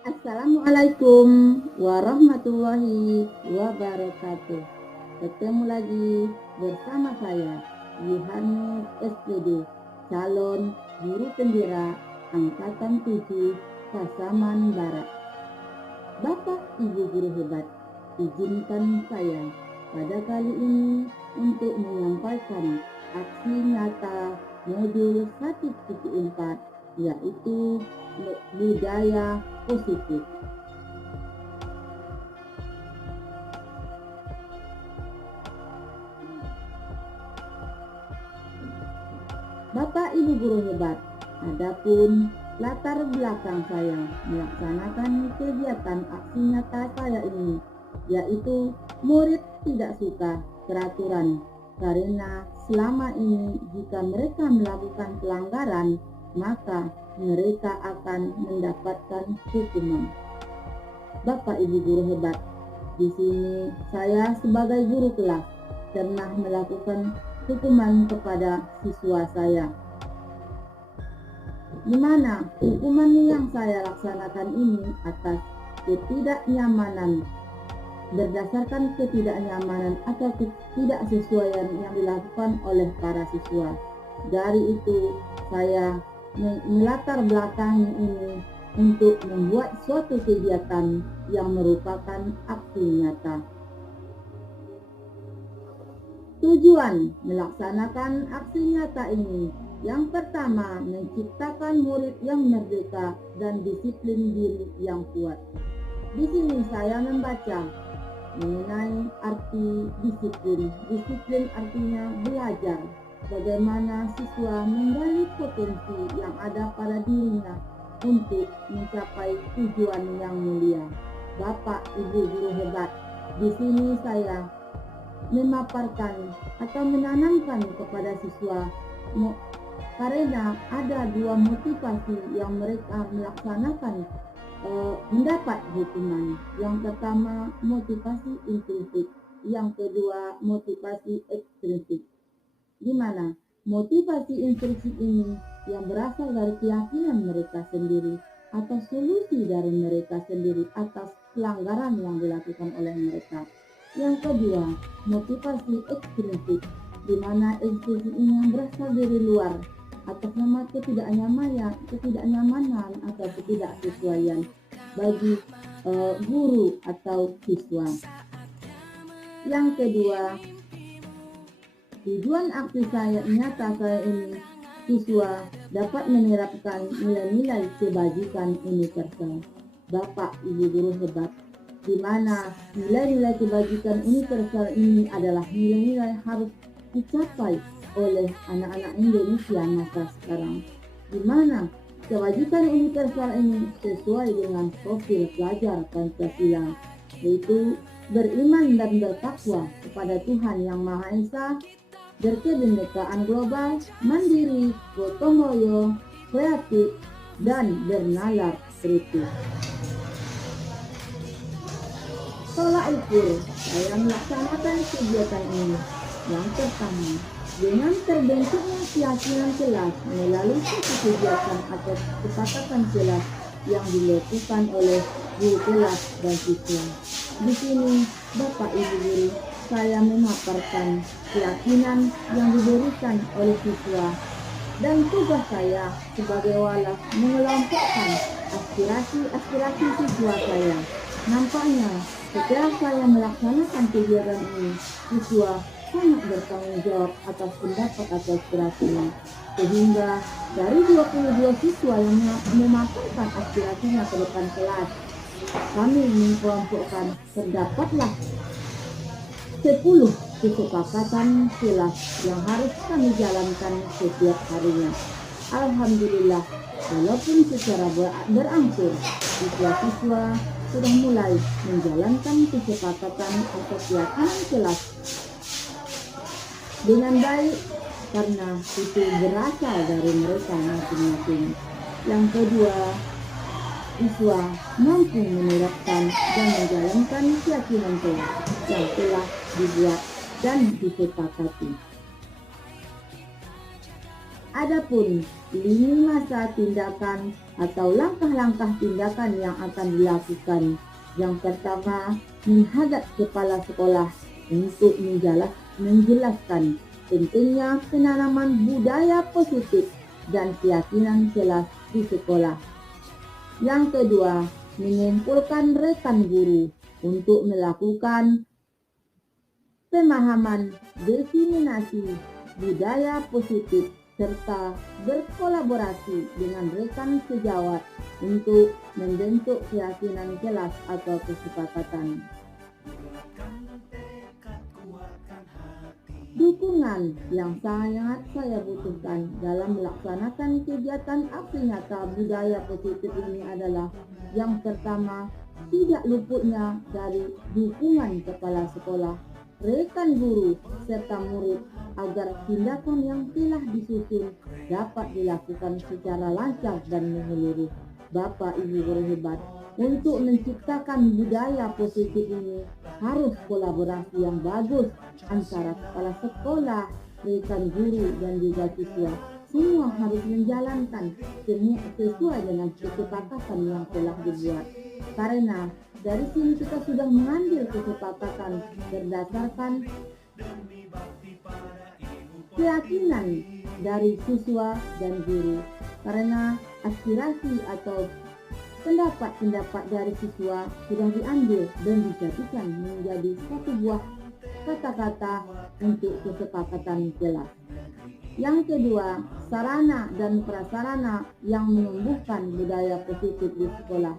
Assalamualaikum warahmatullahi wabarakatuh. Ketemu lagi bersama saya, Yohanes SPD, calon guru pendira Angkatan 7 Pasaman Barat. Bapak Ibu guru hebat, izinkan saya pada kali ini untuk menyampaikan aksi nyata modul 1.4, yaitu budaya positif. Bapak Ibu guru hebat, adapun latar belakang saya melaksanakan kegiatan aksi nyata saya ini, yaitu murid tidak suka peraturan karena selama ini jika mereka melakukan pelanggaran maka mereka akan mendapatkan hukuman. Bapak Ibu guru hebat, di sini saya sebagai guru kelas pernah melakukan hukuman kepada siswa saya, di mana hukuman yang saya laksanakan ini atas ketidaknyamanan, berdasarkan ketidaknyamanan atau ketidaksesuaian yang dilakukan oleh para siswa. Dari itu saya melatar belakangi ini untuk membuat suatu kegiatan yang merupakan aksi nyata. Tujuan melaksanakan aksi nyata ini, yang pertama, menciptakan murid yang merdeka dan disiplin diri yang kuat. Di sini saya membaca mengenai arti disiplin. Disiplin artinya belajar bagaimana siswa menggali potensi yang ada pada dirinya untuk mencapai tujuan yang mulia. Bapak Ibu guru hebat, di sini saya memaparkan atau menanamkan kepada siswa karena ada dua motivasi yang mereka melaksanakan mendapat hukuman. Yang pertama motivasi intrinsik, yang kedua motivasi ekstrinsik, di mana motivasi intrinsik ini yang berasal dari keyakinan mereka sendiri atau solusi dari mereka sendiri atas pelanggaran yang dilakukan oleh mereka. Yang kedua, motivasi ekstrinsik, di mana ekstrinsik ini yang berasal dari luar atas nama ketidaknyamanan atau ketidaksesuaian bagi guru atau siswa. Yang kedua, tujuan aksi nyata saya ini, siswa dapat menerapkan nilai-nilai kebajikan universal. Bapak Ibu guru hebat, di mana nilai-nilai kebajikan universal ini adalah nilai-nilai harus dicapai oleh anak-anak Indonesia masa sekarang, di mana kebajikan universal ini sesuai dengan profil pelajar Pancasila, yaitu beriman dan bertakwa kepada Tuhan Yang Maha Esa, berkebinekaan global, mandiri, gotong royong, kreatif, dan bernalar kritis. Tolak ukur saya melaksanakan kegiatan ini. Yang pertama, dengan terbentuknya keyakinan kelas melalui suatu kegiatan atau kesepakatan kelas yang dilakukan oleh guru kelas dan siswa. Di sini, Bapak Ibu guru, saya memaparkan keyakinan yang diberikan oleh siswa, dan tugas saya sebagai walas mengelompokkan aspirasi siswa saya. Nampaknya setelah saya melaksanakan kegiatan ini, siswa sangat bertanggung jawab atas pendapat atau aspirasinya, sehingga dari 22 siswa yang memaparkan aspirasinya ke depan kelas, kami mengelompokkan terdapatlah 10 kesepakatan kelas yang harus kami jalankan setiap harinya. Alhamdulillah, walaupun secara berangsur siswa-siswa sudah mulai menjalankan kesepakatan atau keyakinan kelas dengan baik, karena itu berasal dari mereka masing-masing. Yang kedua, siswa mampu menerapkan dan menjalankan keyakinan kelas yang telah dibuat dan disepakati. Adapun lini masa tindakan atau langkah-langkah tindakan yang akan dilakukan. Yang pertama, menghadap kepala sekolah untuk menjelaskan pentingnya penanaman budaya positif dan keyakinan kelas di sekolah. Yang kedua, mengumpulkan rekan guru untuk melakukan pemahaman diseminasi budaya positif serta berkolaborasi dengan rekan sejawat untuk membentuk keyakinan kelas atau kesepakatan. Dukungan yang sangat saya butuhkan dalam melaksanakan kegiatan aksi nyata budaya positif ini adalah yang pertama, tidak luputnya dari dukungan kepala sekolah, rekan guru, serta murid agar tindakan yang telah disusun dapat dilakukan secara lancar dan menyeluruh. Bapak Ibu guru hebat, untuk menciptakan budaya positif ini harus kolaborasi yang bagus antara kepala sekolah, rekan guru, dan juga siswa. Semua harus menjalankan sesuai dengan kesepakatan yang telah dibuat. Karena dari sini kita sudah mengambil kesepakatan berdasarkan keyakinan dari siswa dan guru. Karena aspirasi atau pendapat-pendapat dari siswa sudah diambil dan dijadikan menjadi satu buah kata-kata untuk kesepakatan kelas. Yang kedua, sarana dan prasarana yang menumbuhkan budaya positif di sekolah.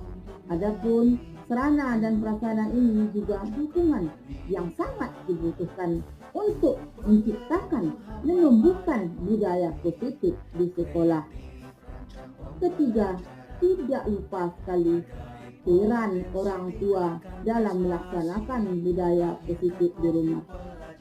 Adapun sarana dan prasarana ini juga dukungan yang sangat dibutuhkan untuk menciptakan, menumbuhkan budaya positif di sekolah. Ketiga, tidak lupa sekali peran orang tua dalam melaksanakan budaya positif di rumah.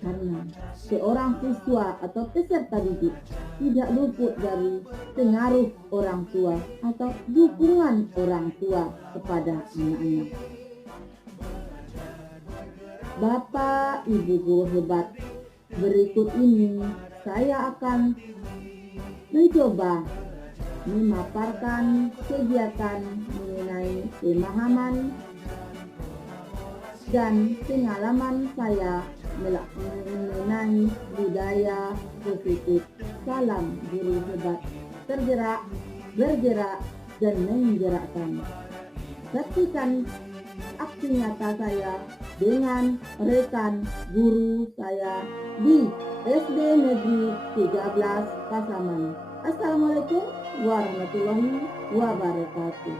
Karena seorang siswa atau peserta didik tidak luput dari pengaruh orang tua atau dukungan orang tua kepada anak-anak. Bapak Ibu guru hebat, berikut ini saya akan mencoba memaparkan kegiatan mengenai pemahaman dan pengalaman saya mengenai budaya positif. Salam guru hebat, tergerak, bergerak, dan menggerakkan. Saksikan aksi nyata saya dengan rekan guru saya di SD Negeri 13 Pasaman. Assalamualaikum warahmatullahi wabarakatuh.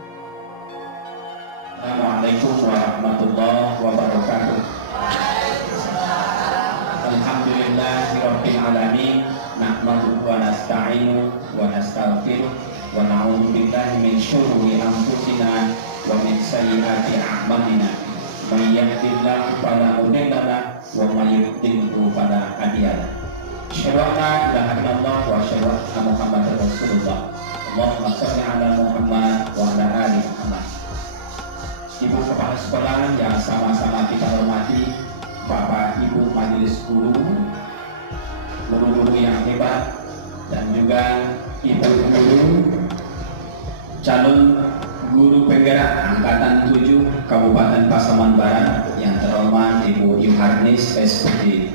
Assalamualaikum warahmatullahi wabarakatuh. Alhamdulillahirabbil alamin, nahmaduhu wa nasta'inu wa nastaghfiruh wa na'udzu billahi min syururi anfusina wa min sayyiati a'malina. May yahdihillahu fala mudilla lahu wa may yudlilhu fala hadiya lahu. Asyhadu an la ilaha illallah wa asyhadu anna Muhammadar Rasulullah. Allahumma shalli ala Muhammad wa ala ali Muhammad. Ibu kepala sekolah yang sama-sama kita hormati, Bapak Ibu majelis guru, guru-guru yang hebat, dan juga ibu guru, calon guru penggerak angkatan 7 Kabupaten Pasaman Barat yang terhormat Ibu Yuharnis SPD.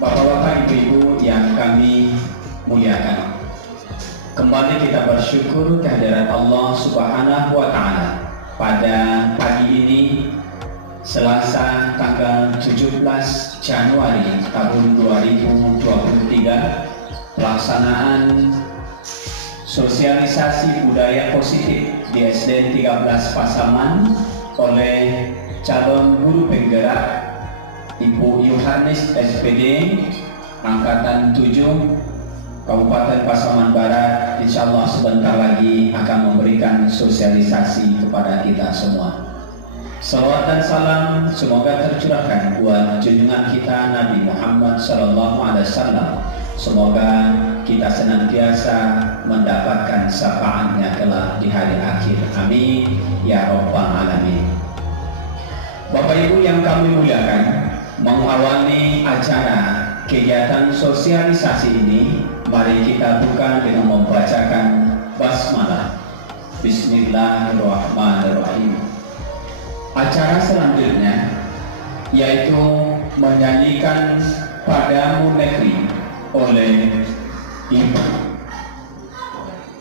Bapak-bapak, ibu-ibu yang kami muliakan, kembali kita bersyukur kehadirat Allah Subhanahu wa Ta'ala pada pagi ini, Selasa tanggal 17 Januari tahun 2023, pelaksanaan sosialisasi budaya positif di SD 13 Pasaman oleh calon guru penggerak Ibu Yuharnis SPD angkatan 7 Kabupaten Pasaman Barat, insya Allah sebentar lagi akan memberikan sosialisasi kepada kita semua. Salawat dan salam semoga tercurahkan buat junjungan kita Nabi Muhammad SAW. Semoga kita senantiasa mendapatkan syafaatnya kelak di hari akhir. Amin ya rabbal alamin. Bapak Ibu yang kami muliakan, mengawali acara kegiatan sosialisasi ini Mari kita buka dengan membacakan basmalah. Bismillahirrahmanirrahim. Acara selanjutnya yaitu menyanyikan Padamu Negeri oleh Ibu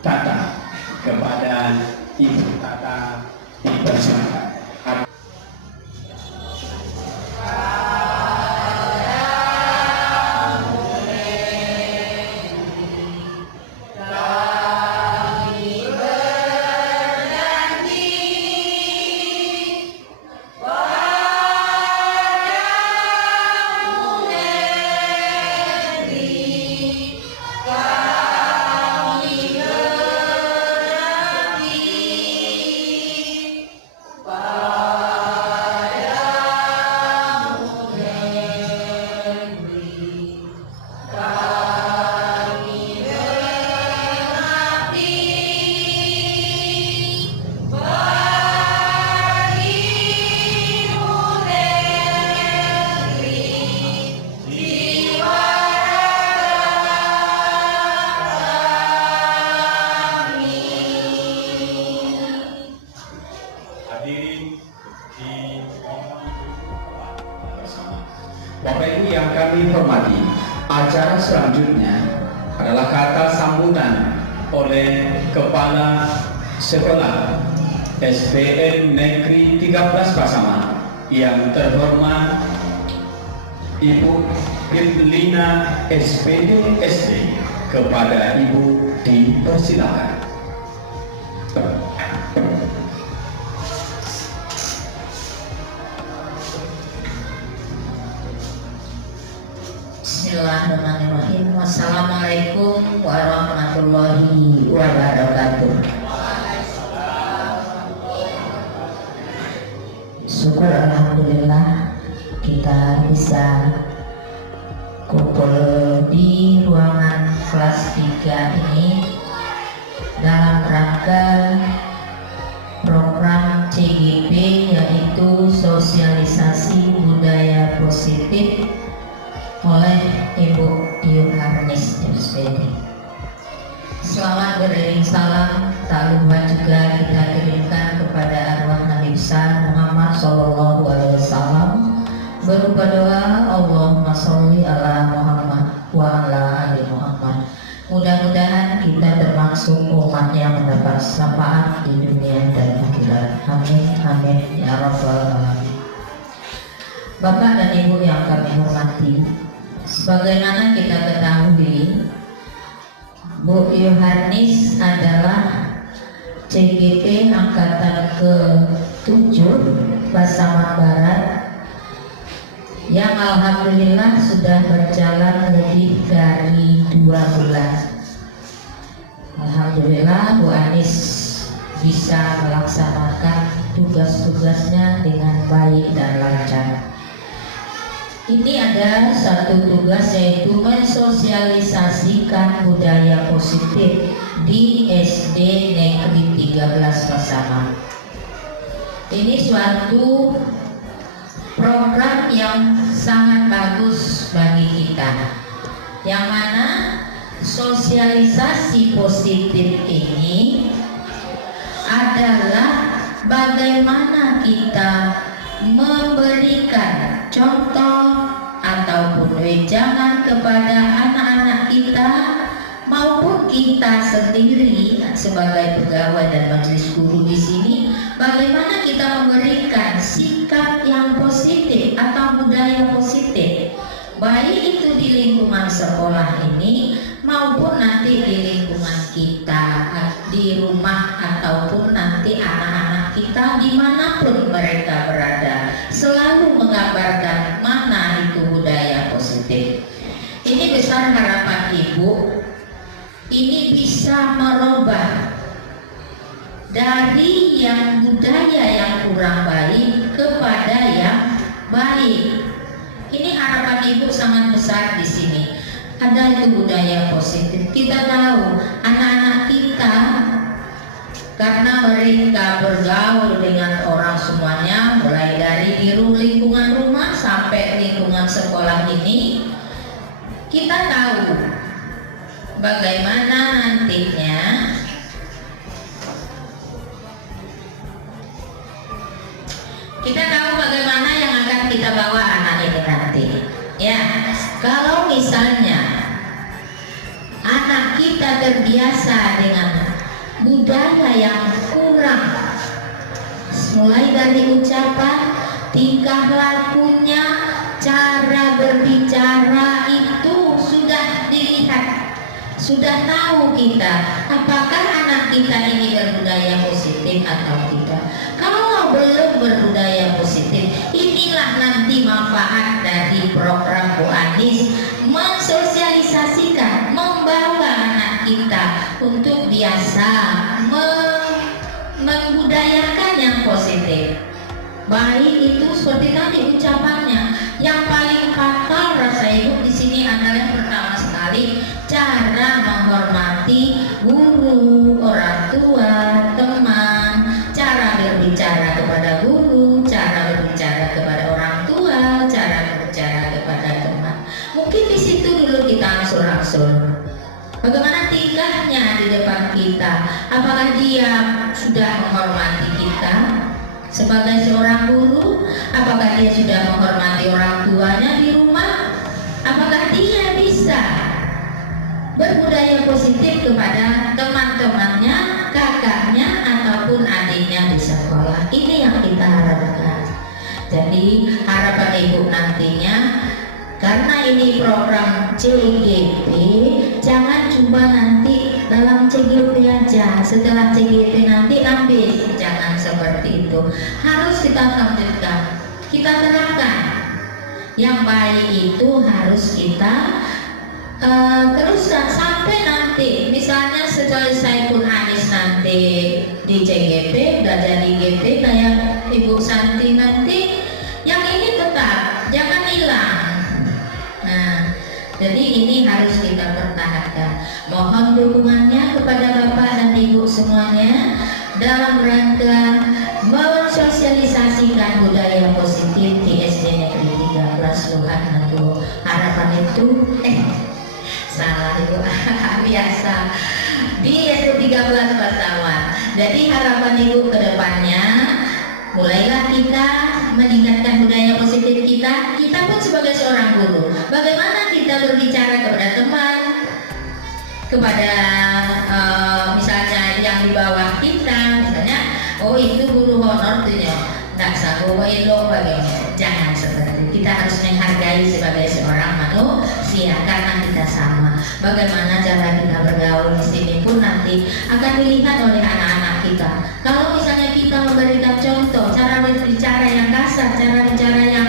Tata. Kepada Ibu Tata dipersilakan. Bapak Ibu yang kami hormati, acara selanjutnya adalah kata sambutan oleh Kepala Sekolah SBN Negeri 13 Pasaman yang terhormat Ibu Firlina SPD SD. Kepada Ibu dipersilakan. Bismillahirrahmanirrahim. Wassalamualaikum warahmatullahi wabarakatuh. Syukur alhamdulillah kita bisa kumpul di ruangan kelas 3 ini dalam rangka program CGP, yaitu sosialisasi budaya positif oleh Ibu Yuharnis SPD. Selamat beriring salam tak lupa juga kita kirimkan kepada arwah Nabi besar Muhammad SAW berupa doa Allahumma sholli ala Muhammad wa ala ali Muhammad. Mudah-mudahan kita termasuk umat yang mendapat syafaat di dunia dan akhirat. Amin amin ya rabbal alamin. Bapak dan Ibu yang kami hormati, sebagaimana kita ketahui, Bu Yuharnis adalah CGP angkatan ke-7 Pasaman Barat yang alhamdulillah sudah berjalan lebih dari 2 bulan. Alhamdulillah Bu Anis bisa melaksanakan tugas-tugasnya dengan baik dan lancar. Ini ada satu tugas, yaitu mensosialisasikan budaya positif di SD Negeri 13 Pasaman. Ini suatu program yang sangat bagus bagi kita, yang mana sosialisasi positif ini adalah bagaimana kita memberikan contoh ataupun wejangan kepada anak-anak kita maupun kita sendiri sebagai pegawai dan majelis guru di sini, bagaimana kita memberikan sikap yang positif atau budaya positif, baik itu di lingkungan sekolah ini maupun nanti di lingkungan kita di rumah ataupun nanti anak-anak kita dimanapun mereka berada, selalu menggambarkan mana itu budaya positif. Ini besar harapan Ibu, ini bisa merubah dari yang budaya yang kurang baik kepada yang baik. Ini harapan Ibu sangat besar di sini. Ada itu budaya positif. Kita tahu anak-anak kita, karena mereka bergaul dengan orang semuanya, mulai dari di lingkungan rumah sampai lingkungan sekolah ini, kita tahu bagaimana nantinya kita tahu bagaimana yang akan kita bawa anak ini nanti. Ya, kalau misalnya anak kita terbiasa dengan budaya yang kurang, mulai dari ucapan, tingkah lakunya, cara berbicara itu sudah dilihat, sudah tahu kita apakah anak kita ini berbudaya positif atau tidak. Kalau belum berbudaya positif, inilah nanti manfaat dari program Bu Anis mensosialisasikan, membawa anak kita untuk biasa membudayakan yang positif. Baik itu seperti tadi ucapannya, yang paling fatal rasa ibu di sini adalah yang pertama sekali cara menghormati guru, orang tua, teman, cara berbicara kepada guru, cara berbicara kepada orang tua, cara berbicara kepada teman. Mungkin di situ dulu kita angsur-angsur. Bagaimana tingkahnya di depan kita? Apakah dia sudah menghormati kita sebagai seorang guru? Apakah dia sudah menghormati orang tuanya di rumah? Apakah dia bisa berbudaya positif kepada teman-temannya, kakaknya, ataupun adiknya di sekolah? Ini yang kita harapkan. Jadi harapan ibu nantinya, karena ini program CGP, jangan cuma nanti dalam CGP aja, setelah CGP nanti habis, jangan seperti itu. Harus kita lanjutkan, kita terapkan. Yang baik itu harus kita teruskan sampai nanti, misalnya selesai pun Anis nanti di CGP, udah jadi GP kayak Ibu Santi nanti, yang ini tetap, jangan hilang. Nah, jadi ini harus kita pertahankan. Mohon dukungannya kepada Bapak dan Ibu semuanya dalam rangka mensosialisasikan budaya positif di SD Negeri 13 Luhan Nado. Harapan itu salah Ibu biasa di SD 13 Pasawan. Jadi harapan Ibu ke depannya, mulailah kita meningkatkan budaya positif kita. Kita pun sebagai seorang guru, bagaimana kita berbicara kepada teman, kepada misalnya yang di bawah kita, misalnya, oh itu guru honor tuh ya, nggak sanggup elok bagaimana. Jangan seperti itu. Kita harus menghargai sebagai seorang manusia karena kita sama. Bagaimana cara kita bergaul di sini pun nanti akan dilihat oleh anak-anak kita. Kalau misalnya kita memberikan contoh cara berbicara yang kasar, cara bicara yang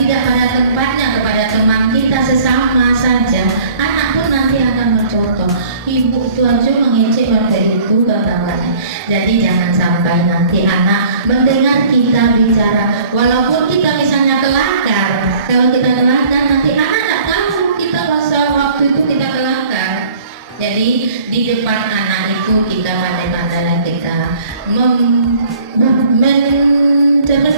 tidak pada tempatnya kepada teman kita sesama saja, anak pun nanti akan mencontoh. Ibu itu aja mengecek seperti itu kata-katanya. Jadi jangan sampai nanti anak mendengar kita bicara, walaupun kita misalnya kelakar. Kalau kita kelakar nanti anak tak tahu kita masa waktu itu kita kelakar. Jadi di depan anak itu kita pandai-pandai kita mencerminkan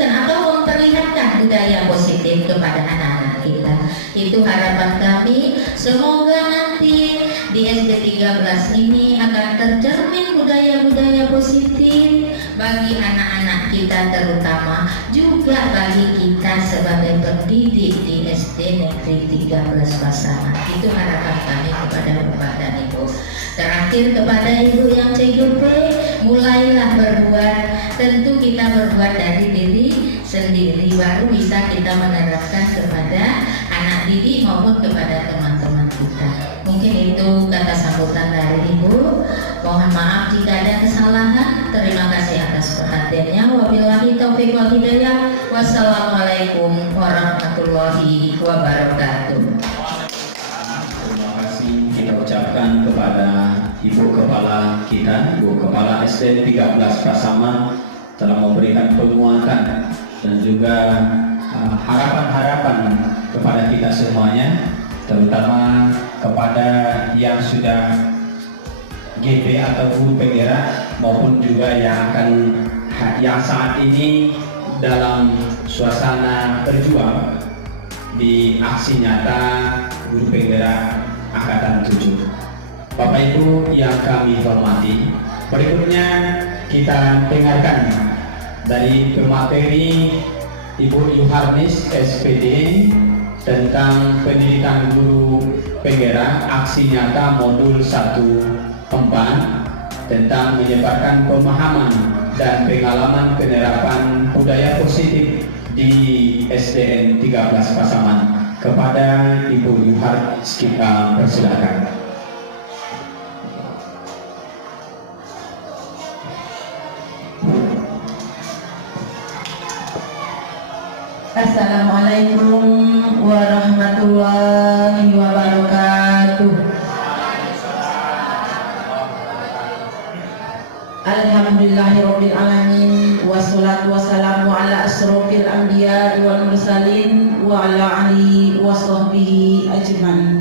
atau memperlihatkan budaya positif kepada anak-anak kita. Itu harapan kami. Semoga nanti di SD 13 ini akan tercermin budaya-budaya positif bagi anak-anak kita, terutama juga bagi kita sebagai pendidik di SD Negeri 13 Pasaman. Itu harapan kami kepada Bapak dan Ibu. Terakhir kepada Ibu yang CGP, mulailah berbuat. Tentu kita berbuat dari diri sendiri, baru bisa kita menerapkan kepada anak didik maupun kepada teman-teman kita. Mungkin itu kata sambutan dari Ibu. Mohon maaf jika ada kesalahan. Terima kasih atas perhatiannya. Wabillahi taufiq wal hidayah. Wassalamualaikum warahmatullahi wabarakatuh. Terima kasih kita ucapkan kepada Ibu Kepala kita, Ibu Kepala SD 13 Pasaman, telah memberikan penguatan dan juga harapan-harapan kepada kita semuanya, terutama kepada yang sudah GP atau guru penggerak maupun juga yang saat ini dalam suasana berjuang di aksi nyata guru penggerak Angkatan 7. Bapak Ibu yang kami hormati, berikutnya kita dengarkan dari pemateri Ibu Yuharnis SPD tentang pendidikan guru penggerak aksi nyata modul 1 Emban tentang menyebarkan pemahaman dan pengalaman penerapan budaya positif di SDN 13 Pasaman. Kepada Ibu Yuharnis kita persilakan. Assalamualaikum warahmatullahi wabarakatuh. Alhamdulillahirabbil alamin, wassalatu wassalamu ala asrofil anbiya wal mursalin wa ala alihi wa sahbihi ajmain.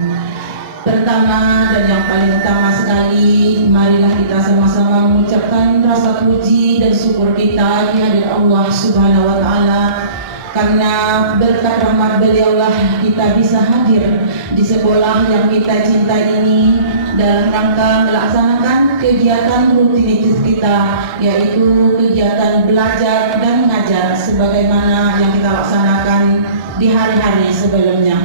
Pertama dan yang paling utama sekali, marilah kita sama-sama mengucapkan rasa puji dan syukur kita di hadirat Allah Subhanahu wa taala, karena berkat rahmat beliaulah kita bisa hadir di sekolah yang kita cintai ini dalam rangka melaksanakan kegiatan rutinitas kita, yaitu kegiatan belajar dan mengajar sebagaimana yang kita laksanakan di hari-hari sebelumnya.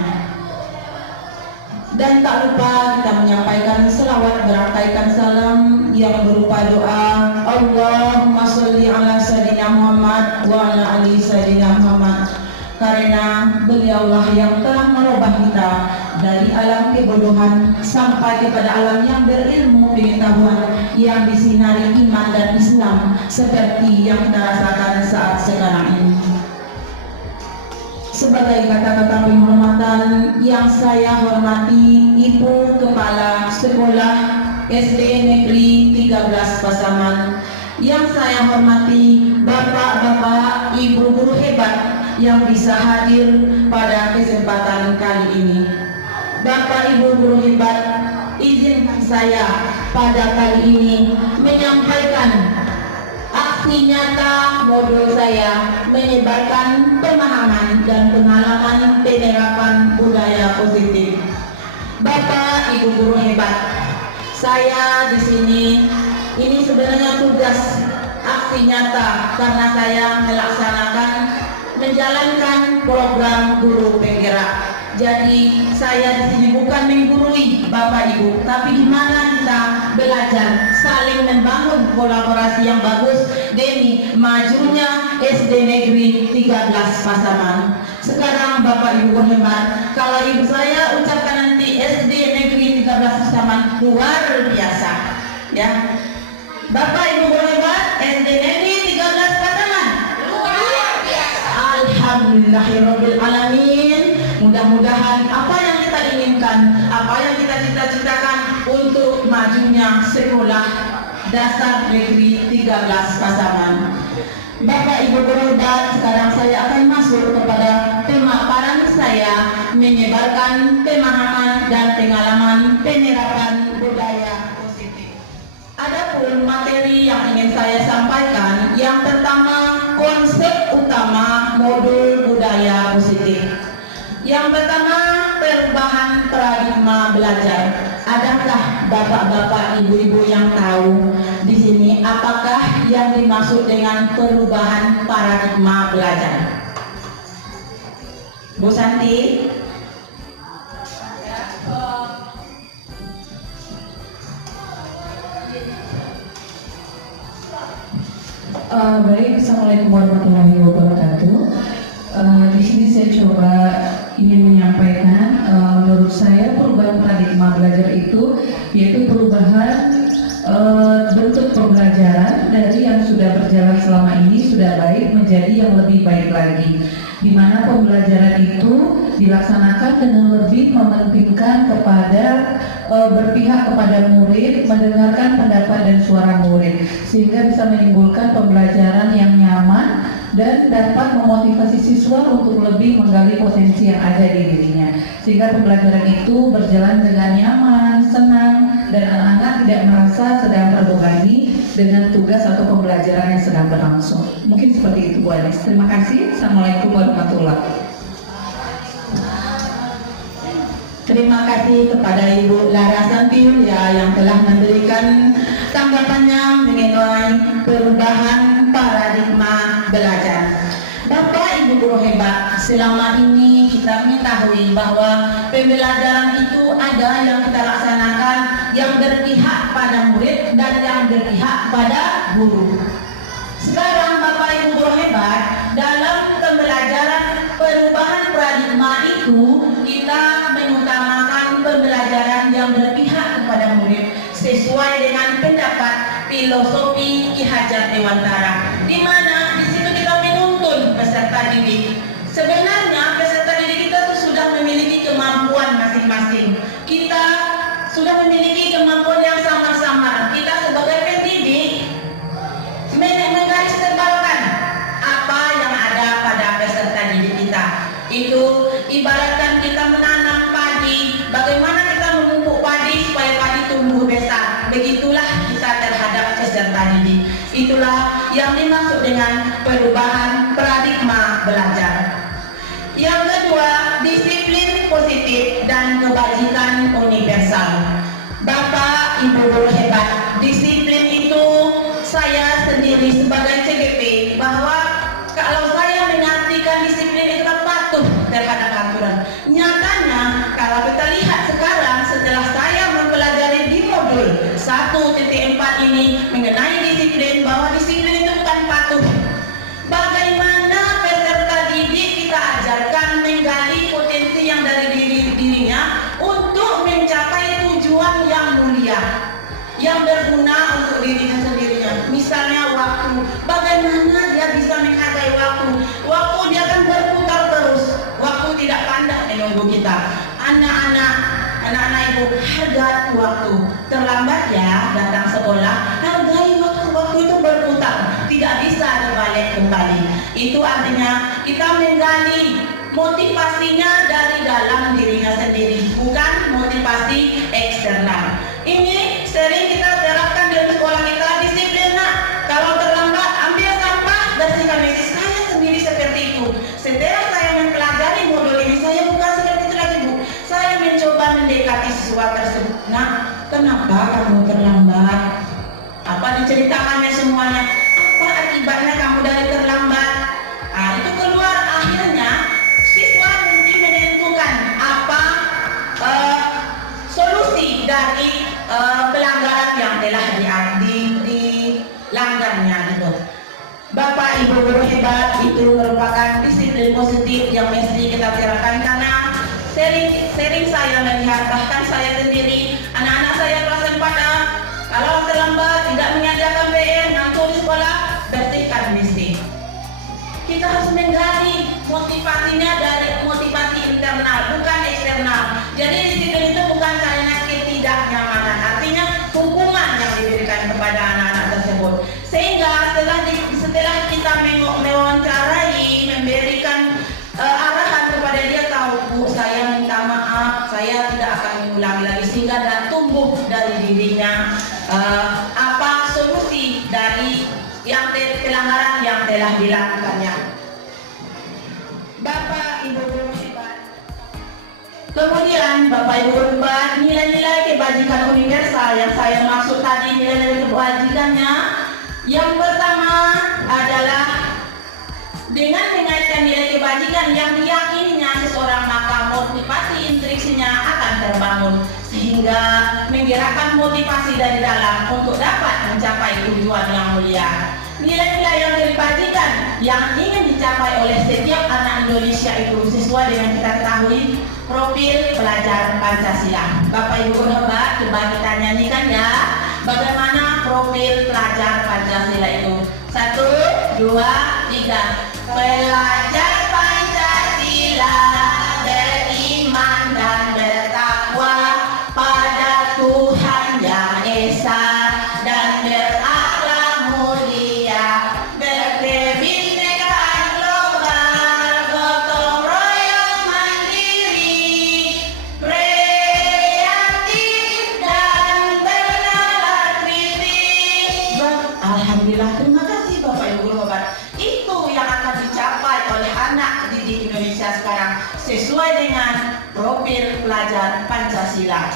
Dan tak lupa kita menyampaikan selawat berangkaikan salam yang berupa doa Allahumma sholli ala sayyidina Muhammad wa ala ali sayyidina Muhammad, karena beliaulah yang telah merubah kita dari alam kebodohan sampai kepada alam yang berilmu pengetahuan yang disinari iman dan Islam seperti yang kita rasakan saat sekarang ini. Sebagai kata-kata penghormatan yang saya hormati Ibu Kepala Sekolah SD Negeri 13 Pasaman, yang saya hormati Bapak-bapak, Ibu guru hebat yang bisa hadir pada kesempatan kali ini. Bapak Ibu guru hebat, izinkan saya pada kali ini menyampaikan aksi nyata modul saya menyebarkan pemahaman dan pengalaman penerapan budaya positif. Bapak Ibu guru hebat, saya di sini ini sebenarnya tugas aksi nyata karena saya melaksanakan menjalankan program guru penggerak. Jadi saya di sini bukan menggurui Bapak Ibu, tapi di mana kita belajar saling membangun kolaborasi yang bagus demi majunya SD Negeri 13 Pasaman. Sekarang Bapak Ibu berhemat, kalau ibu saya ucapkan nanti SD Negeri 13 Pasaman luar biasa, ya. Bapak Ibu berhemat, SD Negeri 13 Pasaman luar biasa. Alhamdulillahirabbil alamin. Mudah-mudahan apa yang kita inginkan, apa yang kita cita-citakan untuk majunya sekolah dasar negeri 13 Pasaman. Bapak Ibu berhebat, sekarang saya akan masuk kepada pemaparan saya menyebarkan pemahaman dan pengalaman penerapan budaya positif. Adapun materi yang ingin saya sampaikan, yang pertama konsep utama modul budaya positif. Yang pertama, perubahan paradigma belajar. Adakah bapak-bapak, ibu-ibu yang tahu di sini apakah yang dimaksud dengan perubahan paradigma belajar? Bu Santi? Baik, Assalamualaikum warahmatullahi wabarakatuh. Di sini saya coba ingin menyampaikan, menurut saya perubahan paradigma belajar itu yaitu perubahan bentuk pembelajaran dari yang sudah berjalan selama ini sudah baik menjadi yang lebih baik lagi, di mana pembelajaran itu dilaksanakan dengan lebih mementingkan kepada berpihak kepada murid, mendengarkan pendapat dan suara murid, sehingga bisa menimbulkan pembelajaran yang nyaman dan dapat memotivasi siswa untuk lebih menggali potensi yang ada di dirinya, sehingga pembelajaran itu berjalan dengan nyaman, senang, dan anak-anak tidak merasa sedang terbebani dengan tugas atau pembelajaran yang sedang berlangsung. Mungkin seperti itu Bu Anis. Terima kasih. Assalamualaikum warahmatullahi wabarakatuh. Terima kasih kepada Ibu Lara Santiul yang telah memberikan tanggapannya mengenai perubahan paradigma belajar. Bapak Ibu guru hebat, selama ini kita mengetahui bahwa pembelajaran itu ada yang kita laksanakan yang berpihak pada murid dan yang berpihak pada guru. Sekarang Bapak Ibu guru hebat, dalam pembelajaran perubahan paradigma itu kita mengutamakan pembelajaran yang berpihak kepada murid sesuai dengan pendapat filosofi Ki Hajar Dewantara, di mana di situ kita menuntun peserta didik. Sebenarnya peserta didik kita itu sudah memiliki kemampuan masing-masing. Kita sudah memiliki kemampuan yang samar-samar. Kita sebagai pendidik menggarisbawahi apa yang ada pada peserta didik kita. Itu ibaratkan kita menanam padi, bagaimana kita memupuk padi supaya padi tumbuh besar. Begitulah kita terhadap peserta didik. Itulah yang dimaksud dengan perubahan paradigma belajar. Yang kedua, disiplin positif dan kebajikan universal. Bapak Ibu guru hebat, disiplin itu saya sendiri sebagai CGP bahwa kalau saya mengartikan disiplin itu kan patuh terhadap aturan. Nyatanya kalau kita lihat sekarang setelah saya mempelajari di modul 1.4 ini mengenai disiplin, bahwa disiplin itu bukan patuh. Bagaimana peserta didik kita ajarkan menggali potensi yang dari dirinya untuk mencapai tujuan yang mulia, yang berguna untuk dirinya sendirinya. Misalnya waktu, bagaimana dia bisa menghargai waktu. Waktu dia akan berputar terus, waktu tidak pandang menunggu kita. Anak-anak ibu, hargai waktu. Terlambat ya datang sekolah, hargai waktu itu berputar, tidak bisa dibalik kembali. Itu artinya kita menggali motivasinya dari dalam dirinya sendiri, bukan motivasi eksternal. Ini sering kita terapkan di sekolah kita, disiplin nak. Kalau terlambat ambil sampah, bersihkan meja. Saya sendiri seperti itu. Setelah saya mempelajari modul ini, saya bukan seperti itu lagi, Bu. Saya mencoba mendekati siswa tersebut. Nah, kenapa kamu terlambat? Apa diceritakannya semuanya? Apa akibatnya kamu dari terlambat? Nah, itu keluar akhirnya siswa nanti menentukan apa solusi dari pelanggaran yang telah dilanggarnya gitu. Bapak Ibu guru hebat, itu merupakan disiplin positif yang mesti kita terapkan, karena sering saya melihat, bahkan saya sendiri, anak-anak saya kelas 4 kalau terlambat tidak mengerjakan PR, ngantuk di sekolah, bersihkan mesti. Kita harus menggali motivasinya dari motivasi internal, bukan eksternal. Jadi disiplin itu bukan karena ketidaknyamanan, artinya hukuman yang diberikan kepada anak-anak tersebut. Sehingga setelah kita mewawancarai, memberikan arahan kepada dia, tahu Bu, saya minta maaf, saya tidak akan mengulangi lagi, sehingga dan tumbuh dari dirinya apa solusi dari yang pelanggaran yang telah dilakukannya. Bapak Ibu guru hebat. Kemudian Bapak Ibu guru hebat, nilai-nilai kebajikan universal yang saya maksud tadi, nilai-nilai kebajikannya, yang pertama adalah dengan mengaitkan nilai kebajikan yang diyakininya seseorang, maka motivasi intriksinya akan terbangun sehingga menggerakkan motivasi dari dalam untuk dapat mencapai tujuan yang mulia. Nilai-nilai yang kebajikan yang ingin dicapai oleh setiap anak Indonesia itu sesuai dengan kita ketahui profil pelajar Pancasila. Bapak Ibu guru hebat, coba kita nyanyikan ya, bagaimana profil pelajar Pancasila itu. 1, 2, 3. Pelajar Pancasila beriman dan bertakwa pada Tuhan Yang Esa dan berakhlak mulia, berkebinekaan global, gotong royong mandiri, kreatif dan bernalar kritis. Alhamdulillah, terima kasih Bapak Ibu guru hebat. Itu yang akan dicapai oleh anak di didik Indonesia sekarang sesuai dengan profil pelajar Pancasila.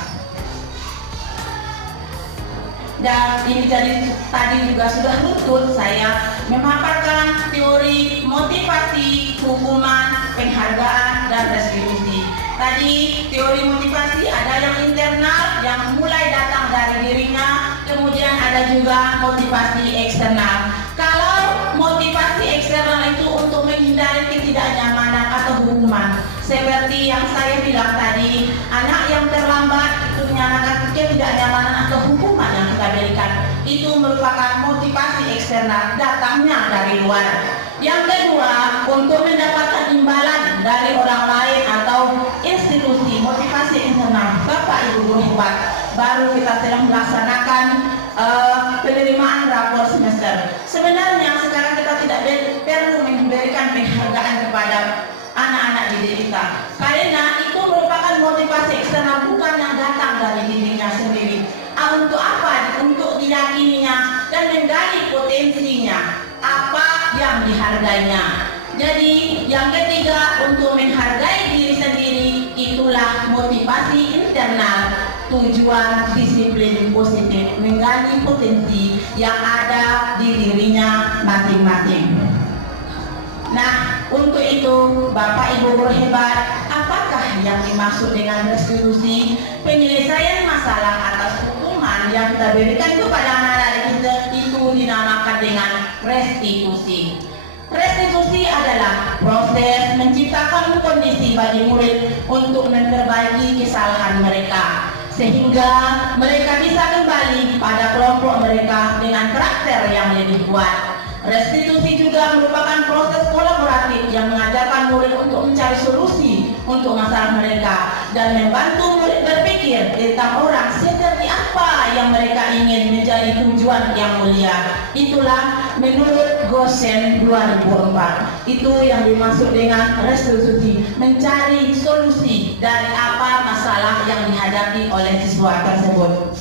Dan ini jadi tadi juga sudah runtut saya memaparkan teori motivasi, hukuman, penghargaan, dan restitusi. Tadi teori motivasi ada yang internal yang mulai datang dari dirinya, kemudian ada juga motivasi eksternal. Kalau motivasi eksternal itu untuk menghindari ketidaknyamanan atau hukuman, seperti yang saya bilang tadi, anak yang terlambat itu menyatakan ketidaknyamanan atau hukuman yang kita berikan, itu merupakan motivasi eksternal datangnya dari luar. Yang kedua, untuk mendapatkan imbalan dari orang lain atau institusi, motivasi internal. Bapak Ibu guru hebat, baru kita sedang melaksanakan penerimaan rapor semester. Sebenarnya sekarang kita tidak perlu memberikan penghargaan kepada anak-anak didik kita, karena itu merupakan motivasi eksternal, bukan yang datang dari dirinya sendiri. Untuk apa? Untuk diyakininya dan menggali potensinya, apa yang dihargainya. Jadi yang ketiga, untuk menghargai diri sendiri, itulah motivasi internal, tujuan disiplin positif, menggali potensi yang ada di dirinya masing-masing. Nah, untuk itu Bapak Ibu guru hebat, apakah yang dimaksud dengan restitusi? Penyelesaian masalah atas hukuman yang kita berikan kepada anak-anak kita itu dinamakan dengan restitusi. Restitusi adalah proses menciptakan kondisi bagi murid untuk memperbaiki kesalahan mereka, sehingga mereka bisa kembali pada kelompok mereka dengan karakter yang lebih kuat. Restitusi juga merupakan proses kolaboratif yang mengajarkan murid untuk mencari solusi untuk masalah mereka dan membantu murid berpikir tentang orang seperti apa yang mereka ingin menjadi tujuan yang mulia. Itulah menurut Gosen 2004. Itu yang dimaksud dengan restitusi, mencari solusi dari apa masalah yang dihadapi oleh siswa tersebut.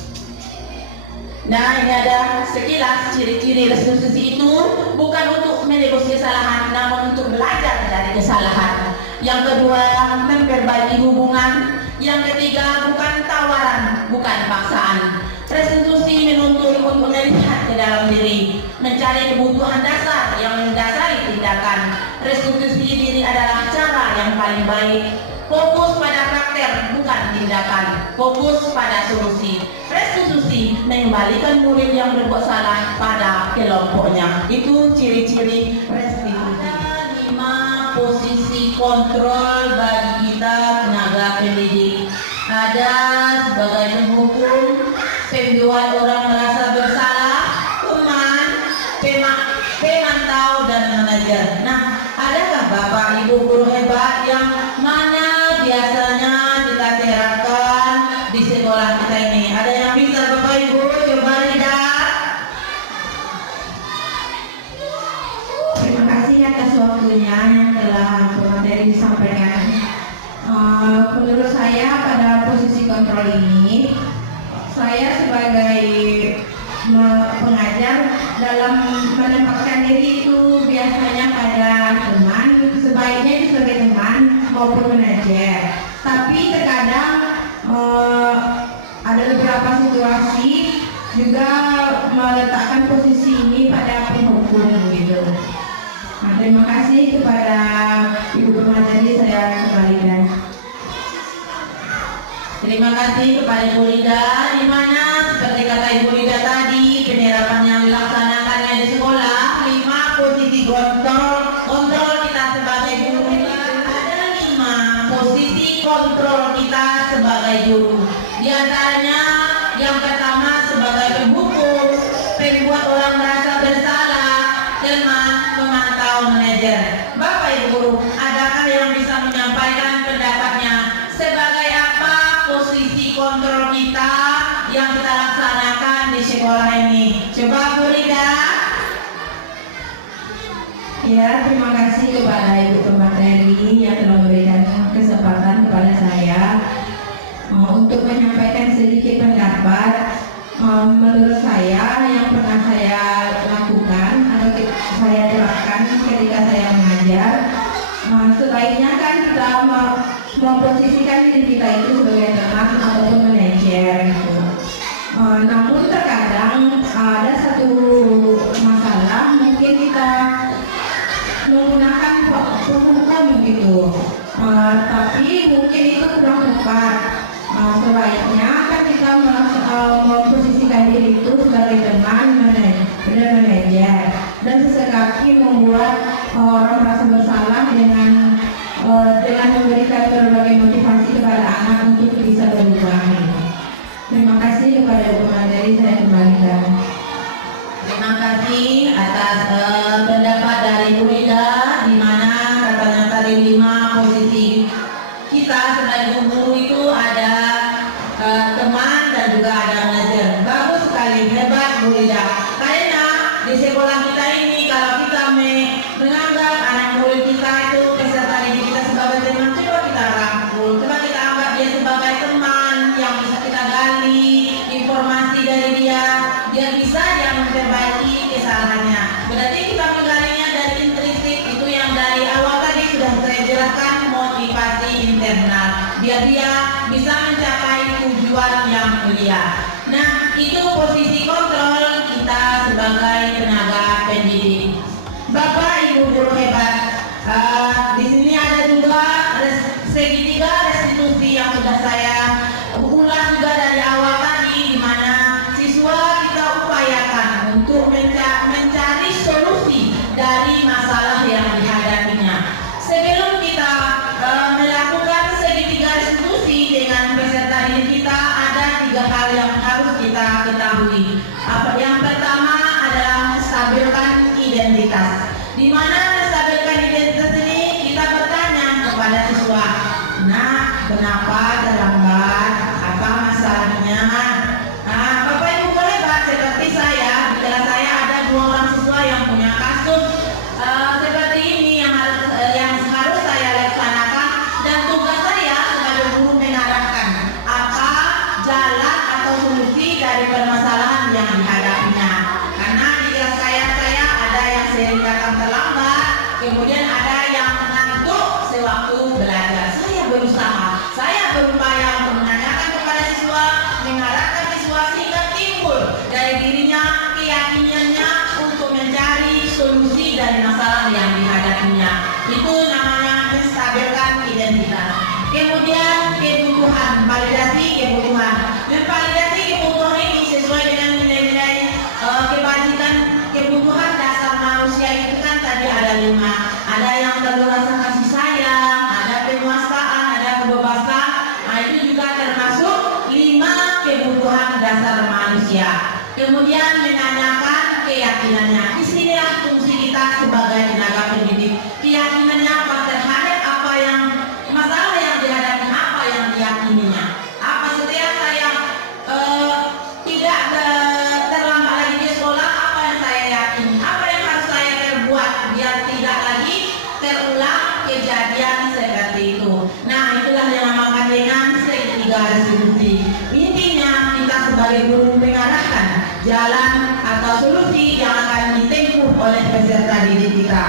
Nah, ini ada sekilas ciri-ciri restitusi itu, bukan untuk menebus kesalahan, namun untuk belajar dari kesalahan. Yang kedua, memperbaiki hubungan. Yang ketiga, bukan tawaran, bukan paksaan. Restitusi menuntut untuk melihat ke dalam diri, mencari kebutuhan dasar yang mendasari tindakan. Restitusi diri adalah cara yang paling baik. Fokus pada karakter, bukan tindakan. Fokus pada solusi. Restitusi mengembalikan murid yang berbuat salah pada kelompoknya. Itu ciri-ciri restitusi. 5 posisi kontrol bagi kita tenaga pendidik. Ada sebagai penghukum, pembuat orang merasa bersalah, teman, pemantau, dan manajer. Nah, adakah Bapak Ibu guru hebat yang mana biasanya kita terapkan di sekolah kita ini? Ada yang bisa Bapak Ibu coba lihat? Terima kasih atas waktunya yang telah materi disampaikan. Menurut saya pada posisi kontrol ini, saya sebagai pengajar dalam menempatkan diri itu biasanya pada teman, sebaiknya itu sebagai teman maupun manajer. Tapi terkadang ada beberapa situasi juga meletakkan posisi ini pada penghukum gitu. Nah, terima kasih kepada Ibu Pemateri, saya kembalikan. Terima kasih kepada Ibu Lida, di mana seperti kata Ibu Lida tadi, penerapan yang dilaksanakannya di sekolah, 5 posisi kontrol kita sebagai guru. Ada 5 posisi kontrol kita sebagai guru. Di antaranya yang pertama sebagai penghukum, pembuat orang merasa bersalah, teman, pemantau, manajer. Bapak Ibu guru, adakah yang bisa menyampaikan pendapatnya sebagai apa posisi kontrol kita yang kita laksanakan di sekolah ini? Coba Bu Lida. Ya, terima kasih kepada Ibu Pemateri yang telah memberikan kesempatan kepada saya untuk menyampaikan sedikit pendapat. Menurut saya yang pernah saya lakukan atau saya terapkan ketika saya mengajar, Sebaiknya kan kita memposisikan diri kita itu sebagai teman ataupun manajer gitu. Namun terkadang ada satu masalah, mungkin kita menggunakan hukum gitu, tapi mungkin itu kurang tepat. Sebaiknya kan kita memposisikan diri itu sebagai teman manajer dan sesekali membuat orang merasa bersalah dengan memberikan berbagai motivasi kepada anak untuk bisa berubah. Terima kasih kepada Bu Mandari, saya kembalikan. Terima kasih atas pendapat dari Bu Ida, di mana katanya tadi 5 posisi kita sebagai guru itu ada teman dan juga ada manajer. Bagus sekali, hebat Bu Ida. Karena di sekolah kita ini kalau kita menganggap anak murid kita itu peserta didik kita sebagai teman, coba kita rangkul, coba kita anggap dia sebagai teman yang bisa kita gali informasi dari dia, biar bisa dia memperbaiki kesalahannya. Berarti kita menggalinya dari intrinsik, itu yang dari awal tadi sudah saya jelaskan, motivasi internal, biar dia bisa mencapai tujuan yang mulia. Nah, itu posisi kontrol kita sebagai tenaga pendidik. Bapak Ibu guru hebat, di sini ada juga segitiga restitusi yang sudah saya ulas juga dari awal tadi, di mana siswa kita upayakan untuk mencari solusi dari masalah yang dihadapinya. Sebelum kita melakukan segitiga restitusi dengan peserta didik kita, ada 3 hal yang harus kita ketahui. Yang pertama adalah stabilkan identitas. Di mana menstabilkan identitas ini kita bertanya kepada siswa, nah kenapa terlambat? Apa masalahnya? Nah, Bapak Ibu boleh hebat seperti saya. Di kelas saya ada 2 orang siswa yang punya kasus seperti ini yang harus saya laksanakan, dan tugas saya sebagai guru mengarahkan apa jalan atau solusi dari permasalahan yang dihadapinya. Karena di kelas saya ada yang sering datang terlambat, kemudian ada yang ngantuk sewaktu belajar. Saya berupaya untuk menanyakan kepada siswa, mengarahkan siswa sehingga timbul dari dirinya keyakinannya untuk mencari solusi dari masalah yang dihadapinya. Itu namanya menstabilkan identitas. Kemudian kebutuhan, validasi kebutuhan. Memvalidasi kebutuhan ini sesuai dengan nilai-nilai kebajikan kebutuhan dasar manusia itu kan tadi ada 5. Ada yang perlu rasa kasih sayang, ada penguasaan, ada kebebasan. Nah, itu juga termasuk 5 kebutuhan dasar manusia. Kemudian menanyakan keyakinannya. Disinilah fungsi kita sebagai tenaga pendidik. Keyakinannya apa terhadap apa yang masalah yang dihadapi, apa yang diyakininya. Apa setiap saya tidak terlambat lagi di sekolah, apa yang saya yakini, apa yang harus saya perbuat biar tidak lagi terulang kejadian seperti itu. Nah, itulah yang dinamakan dengan segitiga restitusi. Intinya kita sebagai guru mengarahkan jalan atau solusi yang akan ditempuh oleh peserta didik kita.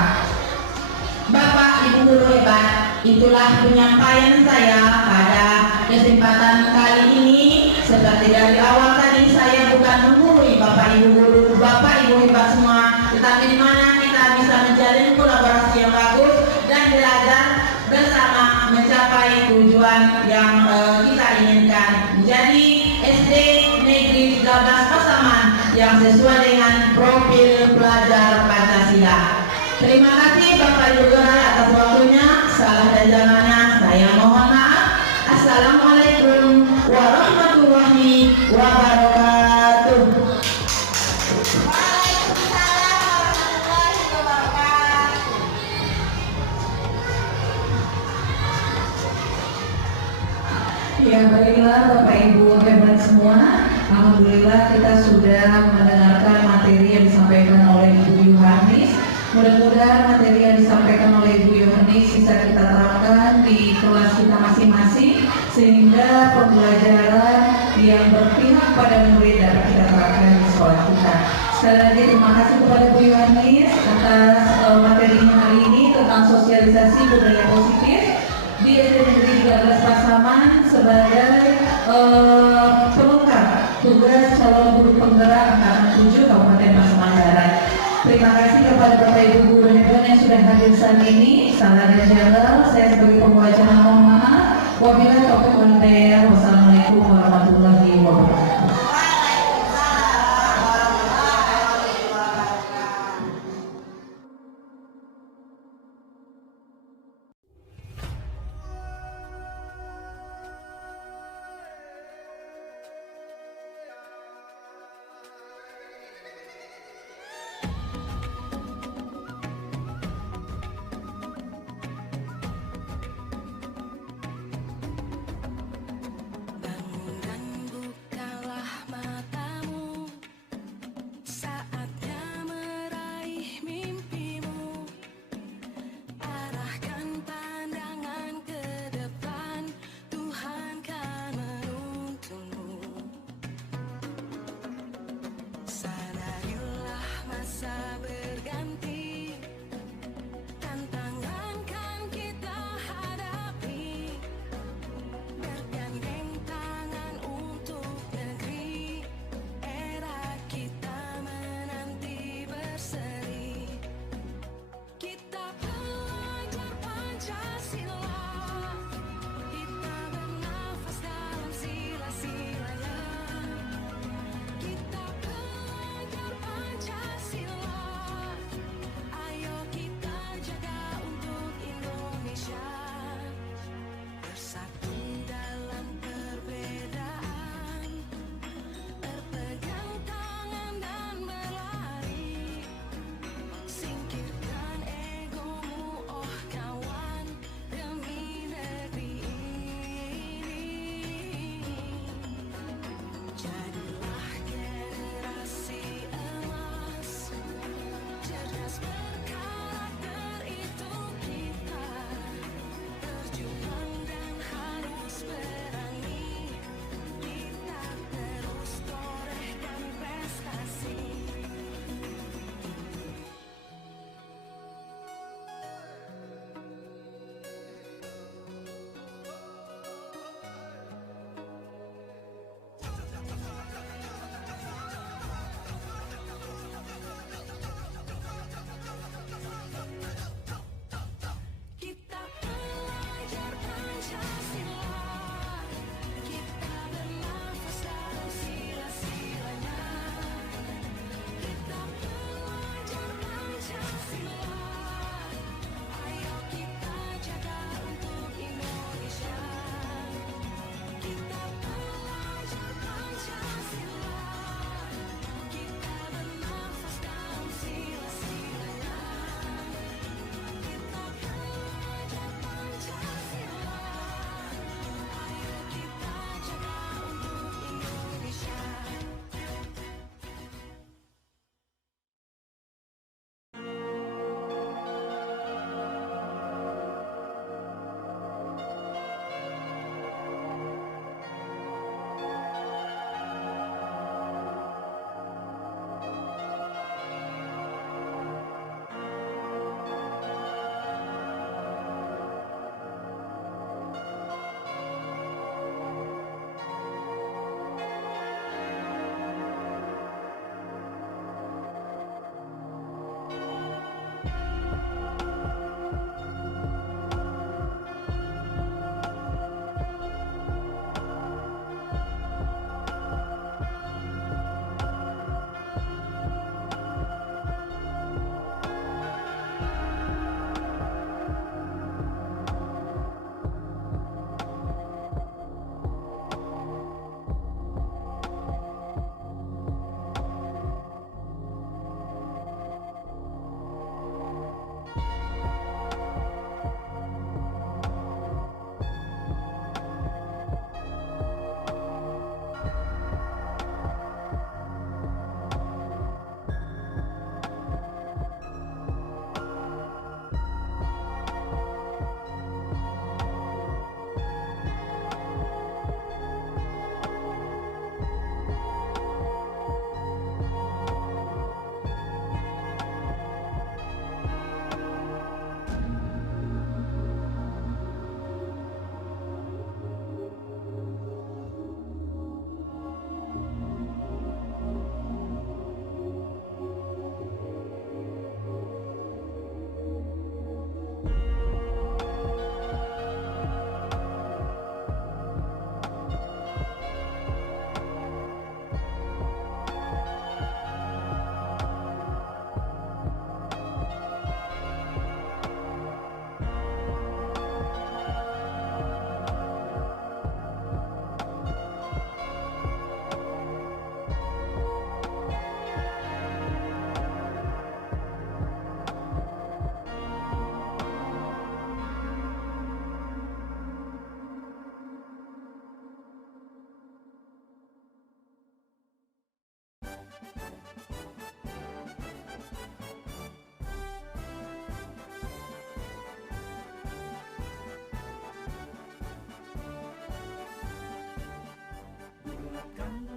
Bapak Ibu guru hebat, itulah penyampaian saya pada kesempatan kali ini. Seperti dari awal tadi, saya bukan menggurui Bapak Ibu guru, Bapak Ibu hebat semua, tetapi di mana kita bisa menjalin kolaborasi yang bagus dan belajar bersama mencapai tujuan yang kita inginkan, menjadi SD Negeri 13 Pasaman yang sesuai dengan profil pelajar Pancasila. Terima kasih Bapak Ibu guru atas waktunya. Salah dan jangannya saya mohon maaf. Assalamualaikum warahmatullahi wabarakatuh. Waalaikumsalam warahmatullahi wabarakatuh. Ya, baiklah Bapak Ibu hebat semua. Alhamdulillah kita sudah mendengarkan materi yang disampaikan oleh Ibu Yohanis. Mudah-mudahan materi yang disampaikan oleh Ibu Yohanis bisa kita terapkan di kelas kita masing-masing, sehingga pembelajaran yang berpihak pada murid dapat kita terapkan di sekolah kita. Sekali lagi terima kasih kepada Bu Yohanis atas materinya hari ini tentang sosialisasi budaya calon guru penggerak angkatan 7 Kabupaten Pasaman Barat. Terima kasih kepada Bapak Ibu guru dan Ibu yang sudah hadir saat ini. Salah dan jalan, saya sebagai pembawa acara mohon maaf. Wabillahi taufiq wal hidayah. Wassalamualaikum warahmatullahi wabarakatuh. Bangunan bukalah bulatkan